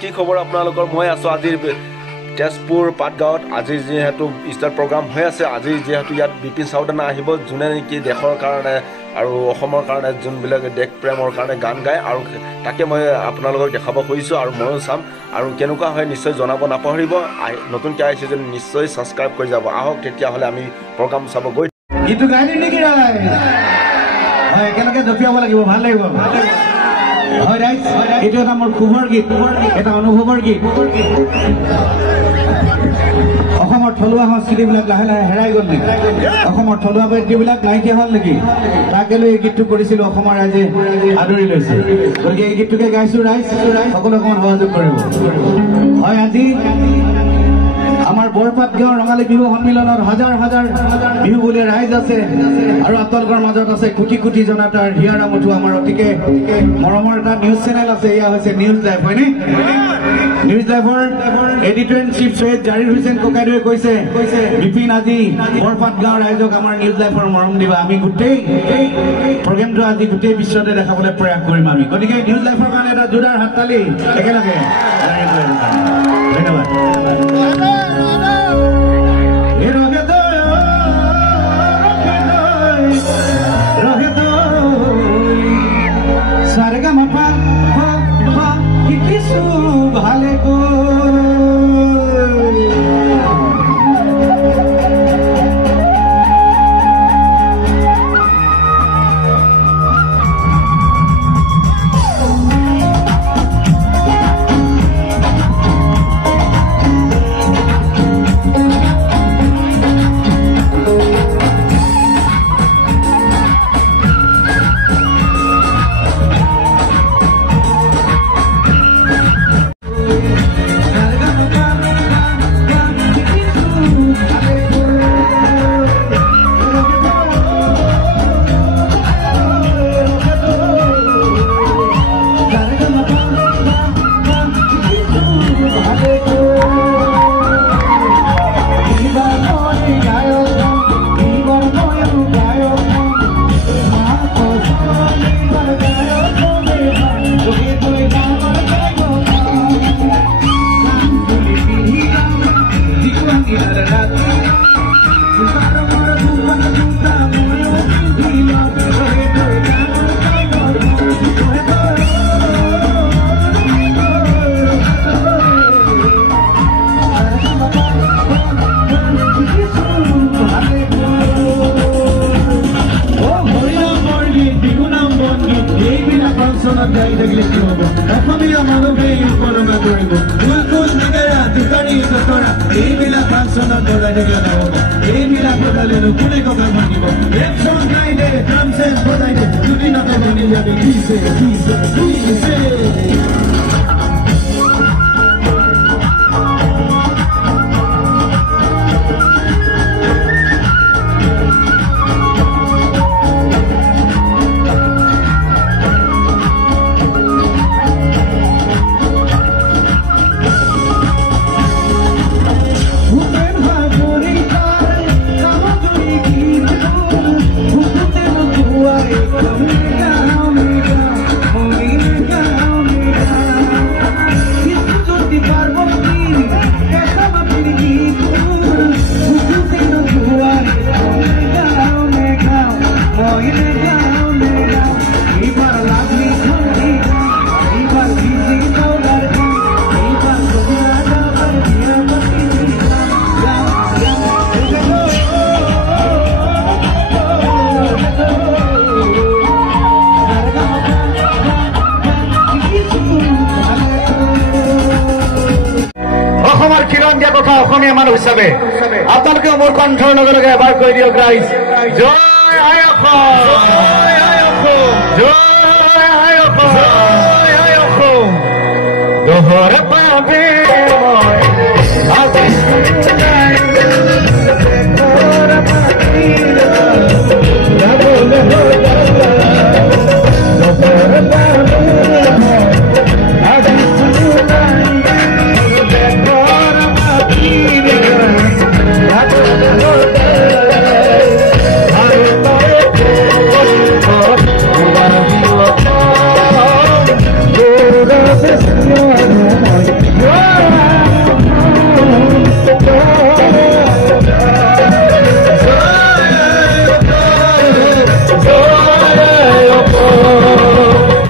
কি খবৰ আপোনালোকৰ মই আছো আজি তেজপুৰ পাটগাঁৱত আজি যেহেতু ষ্টাৰ প্ৰগ্ৰাম হৈ আছে আজি যেহেতু ইয়াত বিপিন চাউদানা আহিব যোনে নেকি দেশৰ কাৰণে আৰু অসমৰ কাৰণে যোনবিলাক দেশ প্ৰেমৰ কাৰণে গান গায় আৰু তাকে মই আপোনালোকক দেখাব খুজিছোঁ আৰু ময়ো চাম আৰু কেনেকুৱা হয় নিশ্চয় জনাব নাপাহৰিব নতুনকৈ আহিছে যদি নিশ্চয় ছাবস্ক্ৰাইব কৰি যাব আহক তেতিয়াহ'লে আমি প্ৰগ্ৰাম চাব গৈ গীতটো গাই নেকি হয় একেলগে জপিয়াব লাগিব ভাল লাগিব হয় ৰাইট এইটো এটা মোৰ খুবৰ গীত এটা অনুভৱৰ গীত অসমৰ থলুৱা সংস্কৃতিবিলাক লাহে লাহে হেৰাই গ'ল নেকি অসমৰ থলুৱা বাদ্যবিলাক নাইকিয়া হ'ল নেকি তাকে লৈ এই গীতটো কৰিছিলোঁ অসমৰ ৰাইজে আদৰি লৈছে গতিকে এই গীতটোকে গাইছোঁ ৰাইজ সকলো অকণমান সহযোগ কৰিব হয় আজি আমাৰ বৰপাট গাঁৱৰ ৰঙালী বিহু সন্মিলনত হাজাৰ হাজাৰ বিহু বুলি ৰাইজ আছে আৰু আপোনালোকৰ মাজত আছে কোটি কোটি জনতাৰ হিয়াৰা মুঠু আমাৰ অতিকে মৰমৰ এটা নিউজ চেনেল আছে এয়া হৈছে নিউজ লাইভ হয়নে নিউজ লাইভৰ editor in chief Syed Zahir Hussain ককাইদেৱে কৈছে বিপিন আজি বৰপাট গাঁৱৰ ৰাইজক আমাৰ নিউজ লাইভৰ মৰম দিবা আমি গোটেই প্ৰগ্ৰেমটো আজি গোটেই বিশ্বতে দেখাবলৈ প্ৰয়াস কৰিম আমি গতিকে নিউজ লাইভৰ কাৰণে এটা জোৰদাৰ হাততালি একেলগে ধন্যবাদ ভালে অসমীয়া মানুহে উপলব্ধ কৰিব কুলকুল নিগেৰা দোকানী দতৰা এইবিলাক ফাংচনত বজাই থাকিলে নহ'ব এইবিলাক বজালেনো কোনে কথা মানিব একচন গাই দে ড্ৰাম চেট বজাই দে দুদিনতে বনি যাবি কিছে অসমীয়া মানুহ হিচাপে আপোনালোকে মোৰ কণ্ঠৰ লগে লগে এবাৰ কৈ দিয়ক ৰাইজ জয় আই অসম জয় আই অসম দোহৰ পাবে মই